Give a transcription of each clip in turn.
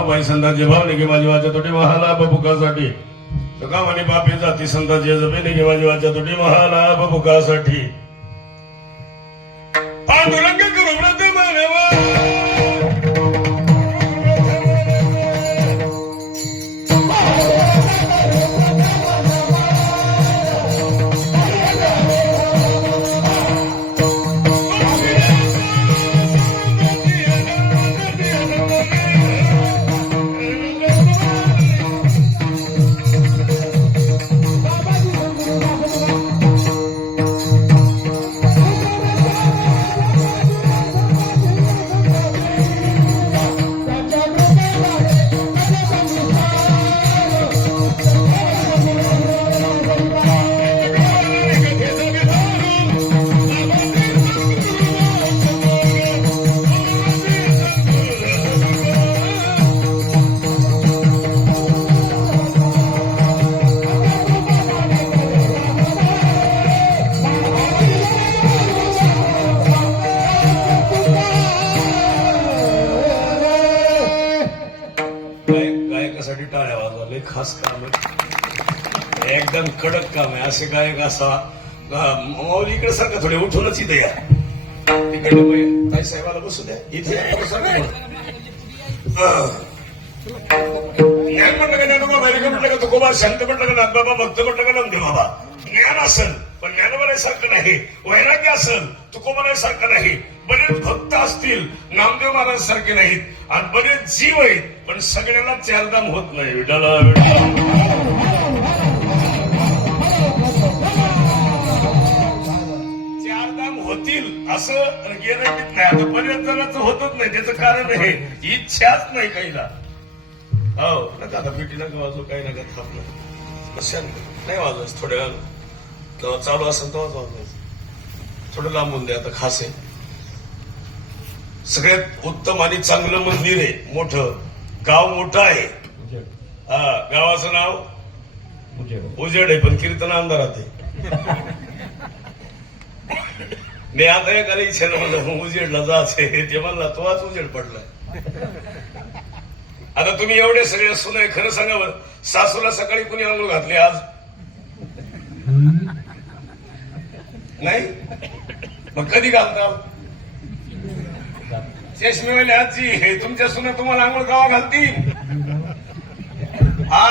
भाव बाई संतांचे भाव निघे माझी वाचा तुटी महाला बबुकासाठी तुका म्हणे बापे जाती संतांचे जपे निघे माझी वाचा तुटी महाला बबुकासाठी पांडुरंग करुणात मानवा खास काम आहे एकदम कडक काम आहे असे गायक असा मौली इकडे सारखं थोडे उठूनच इथे या तिकडे ताई साहेबाला बसू द्या इथे ज्ञान म्हटलं का ज्ञानोबा बालिका म्हटलं का तुकोबा शांत म्हटलं का नाथबाबा भक्त म्हटलं का नामदेव बाबा ज्ञान असेल पण ज्ञानोबासारखं नाही वैराग्य असेल तुकोबासारखं नाही बरेच भक्त असतील नामदेव महाराज सारखे नाहीत आणि बरेच जीव आहेत पण सगळ्यांना चारधाम होत नाही विठाला चारधाम होतील असं गॅरंटीत नाही आता बरेच जणांचं होतच नाही त्याचं कारण आहे इच्छाच नाही काहीला हो नका आता पिटी नका वाजव काही नका थांबलं कशाने नाही वाजवायचं थोड्या वेळानं तेव्हा चालू असेल तेव्हाच वाजवायचं थोडं लांबून द्या आता खास आहे सगळ्यात उत्तम आणि चांगलं मंदिर आहे मोठं गाव मोठं आहे हा गावाचं नाव उजेड आहे पण कीर्तन अंधारात आहे मी आता एकाला इच्छा म्हणलं उजेडला जायचंय ते म्हणला तोच उजेड पडलाय आता तुम्ही एवढे सगळे सुनाय खरं सांगा बरं सासूला सकाळी कुणी अंघोळ घातली आज नाही मग कधी घालता चष्मेवाली आजी हे तुमच्या सुना तुम्हाला आंघोळ गावा घालतील हा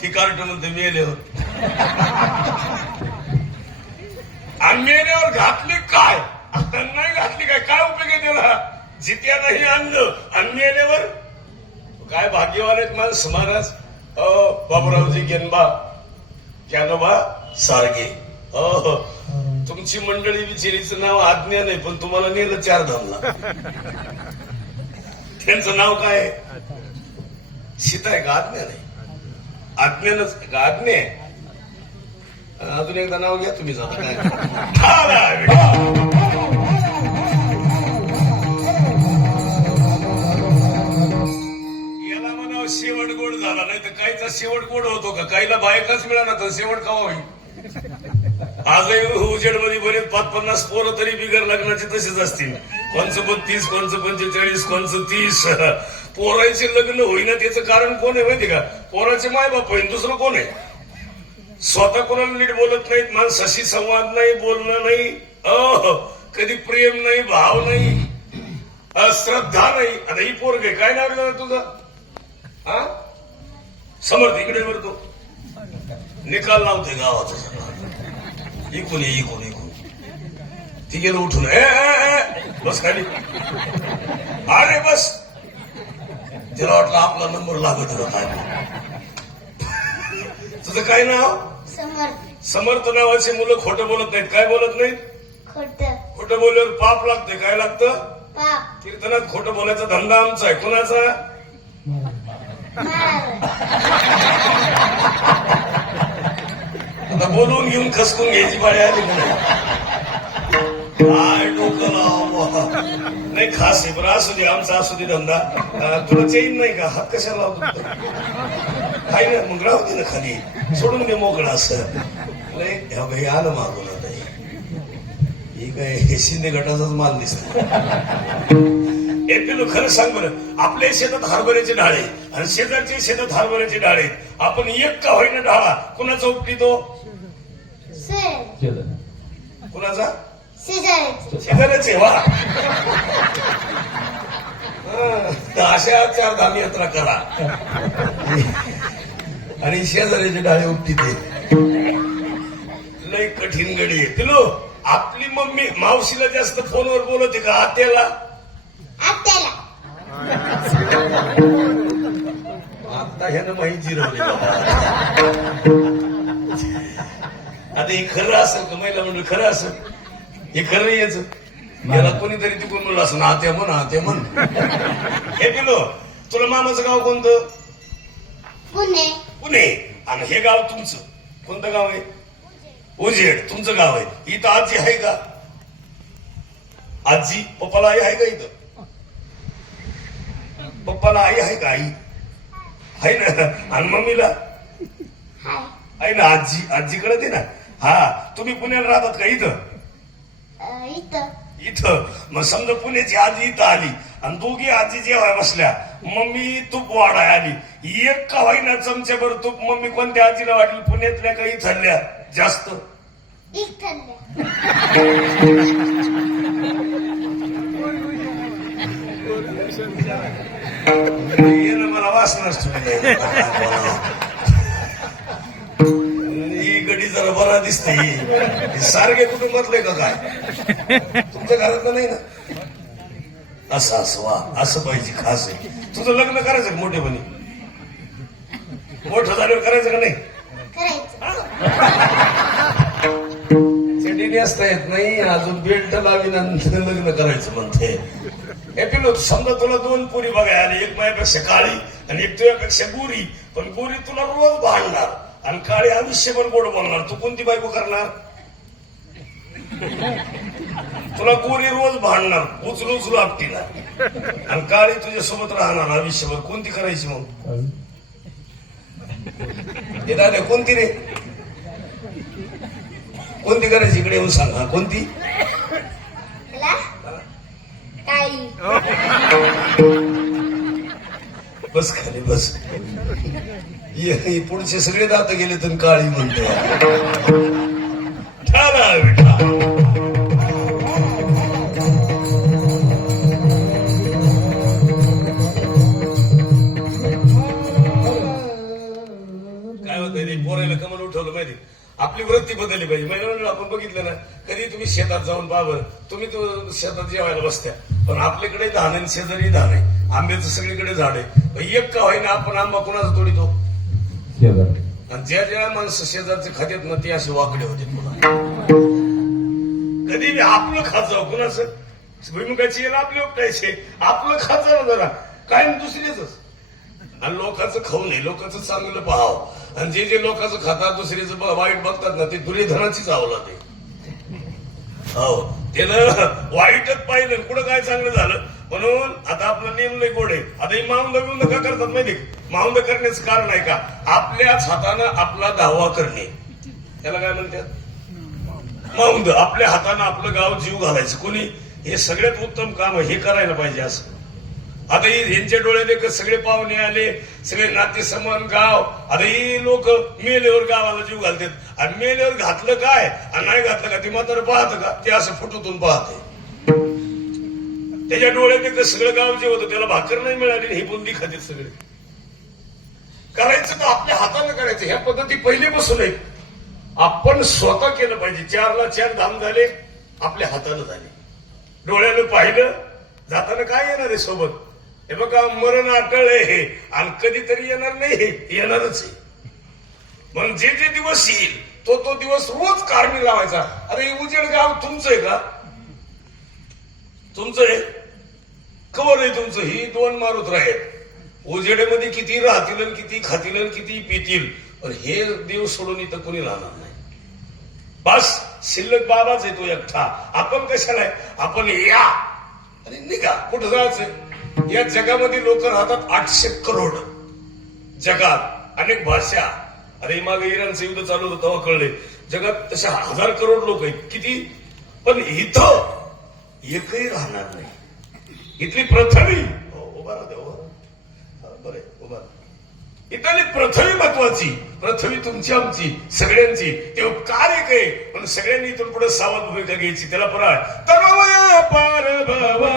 ती कार्ट म्हणते मेल्यावर आणि मेल्यावर घातली काय आता नाही घातली काय उपयोग आहे त्याला जित्या नाही आणलं आणि मेल्यावर काय भाग्यवान आहेत माणसं महाराज बाबूरावजी गेनबा ज्ञानोबा सारगे तुमची मंडळी विचारीचं नाव आज्ञा नाही पण तुम्हाला नेलं चारधामला त्यांचं नाव काय सीता आहे का आज्ञा नाही आज्ञानच का आज्ञा आहे अजून एकदा नाव घ्या तुम्ही जाता काय याला म्हणावं शेवट गोड झाला नाही तर काहीचा शेवट गोड होतो का काहीला बायकाच मिळाला तर शेवट का होईल आजही उजेड मध्ये बरेच 50-50 पोरं तरी बिगर लग्नाचे तसेच असतील कोणचं 32 कोणचं 45 कोणचं 30 पोरांचे लग्न होईना त्याचं कारण कोण आहे माहिती का पोराचे मायबाप आहे दुसरं कोण आहे स्वतः कोणाला नीट बोलत नाहीत माणसाशी संवाद नाही बोलणं नाही कधी प्रेम नाही भाव नाही श्रद्धा नाही आता ही पोरग आहे काय नाव आहे तुझं हा समर्थ इकडे वरतो निकाल लावतोय गावाचा सगळा इकून ती गेलं उठून बस खाली अरे बस तिला वाटलं आपला नंबर लागत होता तुझं काय नाव समर्थ नावाचे मुलं खोटं बोलत नाहीत काय बोलत नाहीत खोटं बोलल्यावर पाप लागते काय लागतं कीर्तनात खोटं बोलायचा धंदा आमचा आहे कोणाचा आता बोलवून घेऊन खसकून घ्यायची पाळी आली काय डोकं लावा नाही खास आहे बरं असू दे आमचा असू दे धंदा तुला चैन नाही का हात कशाला लावतो काही ना मग राहू दे ना खाली सोडून दे मोकळा असं नाही ह्या भाई आलं मागून आता ही काय शिंदे गटाचाच माल दिसतो हे पिलू खरं सांग बरं, आपल्या शेतात हरभऱ्याचे डाळे आणि शेजारच्या शेतात हरभऱ्याचे डाळे, आपण एक का होईना डाळा कुणाचा उपटितो? कुणाचा? शेजाऱ्याचे. वा, अशा 4 धाम यात्रा करा आणि शेजाऱ्याचे डाळे उपटिते. लय कठीण गडी आहे पिलू. आपली मम्मी मावशीला जास्त फोनवर बोलते का आत्याला? आता ह्यानं माहिती जिरवली बाबा. आता हे खरं असेल का? महिला म्हणलं खरं असेल, हे खरं याच याला कोणीतरी तिकडून म्हणलं असं ना आत्या म्हण आत्या म्हण. हे पिलो, तुला मामाचं गाव कोणतं? पुणे. पुणे. आणि हे गाव तुमचं कोणतं गाव आहे? उजेड. तुमचं गाव आहे. इथं आजी आहे का? आजी पप्पाला आई आहे का? इथं पप्पाला आई आहे का? आई आहे ना. आणि मम्मीला आहे ना. आजी कळते ना. हा, तुम्ही पुण्याला राहतात का? इथं इथं. मग समजा पुण्याची आजी इथं आली आणि दोघी आजी जेव्हा बसल्या, मम्मी तूप वाढाय आली, एक का होईना चमच्याभर तूप मम्मी कोणत्या आजीला वाटली? पुण्यातल्या का इथल्या? जास्त येणं मला वासना असतो. ही गडी जरा बरा दिसते. सारखे कुटुंबातलंय का काय? तुमच्या घरातलं नाही ना? असं असं वा, असं पाहिजे. खास आहे. तुझं लग्न करायचं का मोठेपणी? मोठं झाल्यावर करायचं का नाही? चेडीने असता येत नाही अजून, बेल्ट लावी लग्न करायचं म्हणते. हे पिलो, समजा तुला 2 पोरी बघायला आली, एक माझ्यापेक्षा काळी आणि एक तुझ्यापेक्षा गोरी. पण गोरी तुला रोज भांडणार आणि काळी आयुष्यभर गोड बोलणार. तू कोणती बायको करणार? तुला गोरी रोज भांडणार, उचलू आपटीला, आणि काळी तुझ्या सोबत राहणार आयुष्यभर. कोणती करायची मग? हे दादा कोणती रे? कोणती करायची? इकडे येऊन सांगा कोणती. बस खाली बस. पुढचे सगळे दात गेले तर काळी म्हणते. काय होत रे, पोरायला कमल उठवलं माहिती? आपली वृत्ती बदलली पाहिजे. महिन्याला आपण बघितलं ना, कधी तुम्ही शेतात जाऊन पाहा, तुम्ही तो शेतात जेवायला बसत्या, पण आपल्याकडे धान आहे, शेजारी धान आहे, आंब्याचं सगळीकडे झाड आहे. एक का होईना आपण आंबा कुणाचा तोडीतो? आणि ज्या ज्या माणसं शेजारचे खात्यात ना ते असे वाकडे होते. कधी मी आपलं खात जाऊ, कुणाचं भुईमुगाची याला आपले उपटायचे, आपलं खात जाऊ जरा काय दुसरीच. आणि लोकांचं खाऊ नये, लोकांचं चांगलं पाहावं. आणि जे जे लोकांचं खातात दुसरीचं वाईट बघतात ना, ते दुर्योधनाचीच आवलाद आहे. हो, त्यानं वाईटच पाहिलं, कुठं काय चांगलं झालं. म्हणून आता आपलं नेमलंय गोड आहे. आता ही माऊंद बिंद का करतात माहिती? माऊंद करण्याचं कारण आहे का? आपल्याच हातानं आपला दावा करणे, त्याला काय म्हणतात? माऊंद. आपल्या हातानं आपलं गाव जीव घालायचं. कोणी? हे सगळ्यात उत्तम काम हे करायला पाहिजे. असं आता यांच्या डोळ्यात सगळे पाहुणे आले, सगळे नाते समान गाव. आता ही लोक मेल्यावर गावाला जीव घालतात, आणि मेल्यावर घातलं काय आणि नाही घातलं का ते मात्र पाहतं का? ते असं फुटूतून पाहते. त्याच्या डोळ्यात सगळं गाव जे होतं त्याला भाकर नाही मिळाली, ही बुंदी खाते सगळे. करायचं तर आपल्या हाताने करायचं. ह्या पद्धती पहिलेपासून आहेत. आपण स्वतः केलं पाहिजे. 4ला 4 धाम झाले, आपल्या हाताने झाले. डोळ्यानं पाहिलं, जाताना काय येणार आहे सोबत? हे बघा, मरण अटळ आहे हे, आणि कधीतरी येणार नाही, येणारच आहे. म्हणून जे जे दिवस येईल तो दिवस रोज काढणी लावायचा. अरे उजेड गाव तुमचं आहे का? तुमचं आहे? कवर आहे तुमचं? ही 2 मारुत राहील. उजेड्यामध्ये किती राहतील आणि किती खातील आणि किती पितील, पण हे देव सोडून इथं कोणी राहणार नाही. बस शिल्लक बाबाच आहे तो एकटा. आपण कशाला आहे? आपण या आणि निघा. कुठं जायचंय? या जगामध्ये लोक राहतात 800 करोड. जगात अनेक भाषा. अरे मागे इराणचं युद्ध चालू होतं तेव्हा कळले, जगात तशा 1000 करोड लोक आहेत. किती? पण इथं एकही राहणार नाही. इथली प्रथवी उभा राहते बरे उभा इथली पृथ्वी महत्वाची, पृथ्वी तुमची आमची सगळ्यांची, ते उपकार एक आहे, पण सगळ्यांनी इथून पुढे सावध भूमिका घ्यायची. त्याला पराळ तनवया पार भावा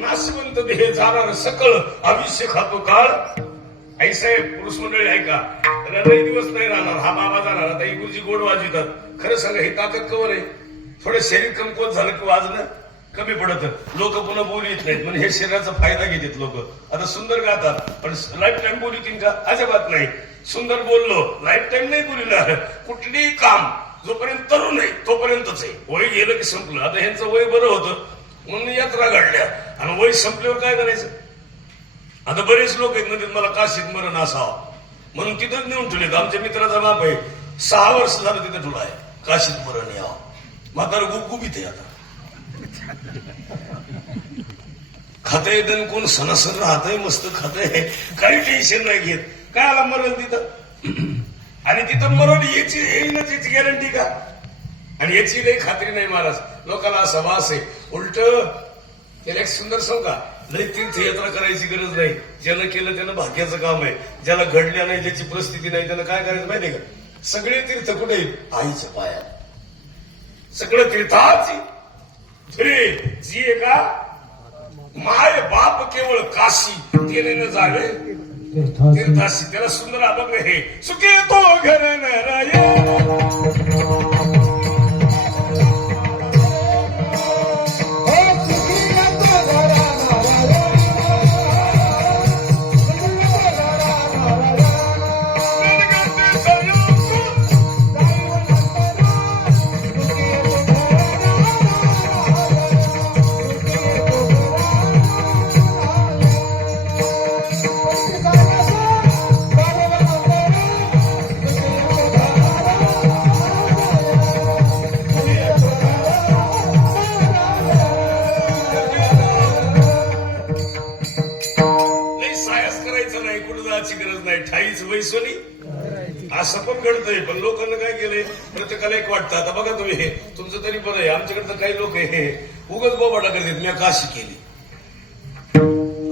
नाशवंत देह जाणार सकळ आयुष्य खातो काळ. आई साहेब पुरुष मंडळी ऐका, लई दिवस नाही राहणार हा बाबा जाणार. आता गुरुजी गोड वाजवितात. खरं सांगा ही ताकद कवर आहे. थोडं शरीर कमकुवत झालं की वाजणं कमी पडत, लोक पुन्हा बोलू येत नाहीत, म्हणजे हे शरीराचा फायदा घेतात लोक. आता सुंदर गातात पण लाईफ टाईम बोलू येतील का? अजिबात नाही. सुंदर बोललो लाईफ टाईम नाही बोलणार. कुठलीही काम जोपर्यंत तरुण आहे तोपर्यंतच आहे. वय गेलं की संपलं. आता ह्यांचं वय बरं होतं म्हणून यात्रा घडल्या, आणि वय संपल्यावर काय करायचं? आता बरेच लोक आहेत म्हणजे मला काशीत मरण असावं म्हणून तिथंच नेऊन ठेवलेत. आमच्या मित्राचा बाप आहे 6 वर्ष झालं तिथे ठेवला आहे, काशीत मरण यावं. म्हातारं गुबगुबीत आहे. आता खातंय दन कोण सणासण राहतंय, मस्त खातंय, काही टेन्शन नाही घेत. काय आला मरण तिथं, आणि तिथं मरण याची येईनच याची गॅरंटी का? आणि याची लई खात्री नाही महाराज. लोकांना असा वास आहे. उलट त्याला एक सुंदर सांगू का, लई तीर्थयात्रा करायची गरज नाही. ज्यानं केलं त्यानं भाग्याचं काम आहे. ज्याला घडल्या नाही, ज्याची परिस्थिती नाही, त्यानं काय करायचं माहितीये का? सगळे तीर्थ कुठे? आईच्या पायात. सगळं तीर्थाची जी आहे का माय बाप केवळ काशी तेने न जावे तीर्थाशी. त्याला सुंदर अभंग हे सुखे तो घर नराय गरज नाही. ठाईच वैसोनी असं पण घडतंय. पण लोकांना काय केलंय, प्रत्येकाला एक वाटतं. आता बघा तुम्ही, हे तुमचं तरी बरं आहे. आमच्याकडे तर काही लोक हे उगाच बोबाटा करतात, मी काशी केली.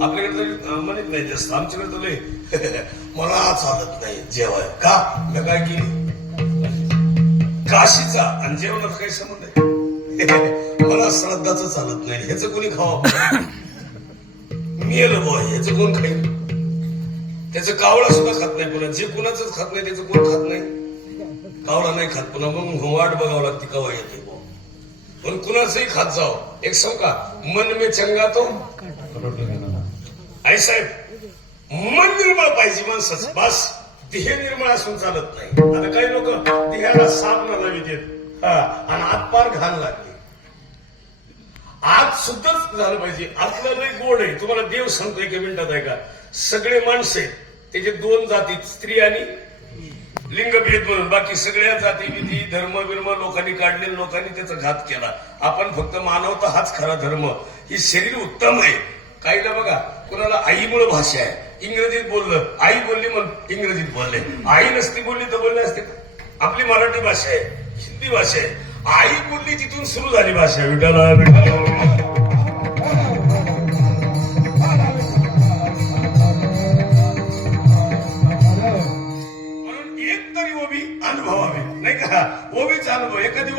आपल्याकडे तरी म्हणत नाही जास्त. आमच्याकडे तर लय मला चालत नाही जेवाय का, मी काय केली काशीचा, आणि जेवणात काही संबंध आहे. मला श्राद्धाचं चालत नाही, ह्याचं कोणी खावा मेल बॉय, ह्याचं कोण खाईल? त्याचं कावळा सुद्धा खात नाही पुन्हा. जे कुणाच खात नाही त्याचं कोण खात नाही? कावळा नाही खात पुन्हा. मग वाट बघावं लागते कवा येते. पण कुणाचंही खात जाव. एक सांगू का, मन में चंगा तो आई साहेब, मन निर्मळ पाहिजे माणसाचं, बस. देह निर्मळ असून चालत नाही. आता काही लोक देहाला साप न लावी देत आणि आतपार घाण लागते. आत शुद्धच झालं पाहिजे. आतलं लय गोड आहे. तुम्हाला देव सांगतो एका मिनिटात आहे का, सगळे माणसं आहेत त्याचे 2 जाती, स्त्री आणि लिंगभेद म्हणून. बाकी सगळ्या जाती विधी धर्म बिर्म लोकांनी काढले, लोकांनी त्याचा घात केला. आपण फक्त मानवता हाच खरा धर्म. ही शरीर उत्तम आहे. काहीला बघा, कुणाला आईमुळे भाषा आहे, इंग्रजीत बोललं, आई बोलली म्हणून इंग्रजीत बोलले. आई नसती बोलली तर बोलले असते. आपली मराठी भाषा आहे, हिंदी भाषा आहे. आई बोलली तिथून सुरू झाली भाषा. विठाला विठाला